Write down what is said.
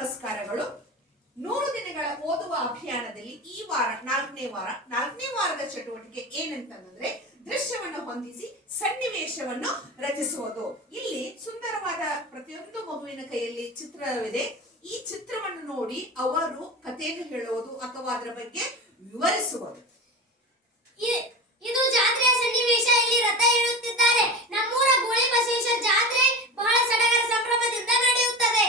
ನಮಸ್ಕಾರಗಳು. 100 ದಿನಗಳ ಓದುವ ಅಭಿಯಾನದಲ್ಲಿ ಈ ವಾರ ನಾಲ್ಕನೇ ವಾರದ ಚಟುವಟಿಕೆ ಏನಂತಂದ್ರೆ ದೃಶ್ಯವನ್ನು ಹೊಂದಿಸಿ ಸನ್ನಿವೇಶವನ್ನು ರಚಿಸುವುದು. ಇಲ್ಲಿ ಸುಂದರವಾದ ಪ್ರತಿಯೊಂದು ಮಗುವಿನ ಕೈಯಲ್ಲಿ ಚಿತ್ರವಿದೆ. ಈ ಚಿತ್ರವನ್ನು ನೋಡಿ ಅವರು ಕಥೆಯನ್ನು ಹೇಳುವುದು ಅಥವಾ ಅದರ ಬಗ್ಗೆ ವಿವರಿಸುವುದು. ಇದು ಜಾತ್ರೆಯ ಸನ್ನಿವೇಶ. ಇಲ್ಲಿ ರಥ ಇಳುತ್ತಿದ್ದಾರೆ. ನಮ್ಮೂರ ಗೋಳಿ ಬಸವೇಶ್ವರ ಜಾತ್ರೆ ಬಹಳ ಸಡಗರ ಸಂಭ್ರಮದಿಂದ ನಡೆಯುತ್ತದೆ.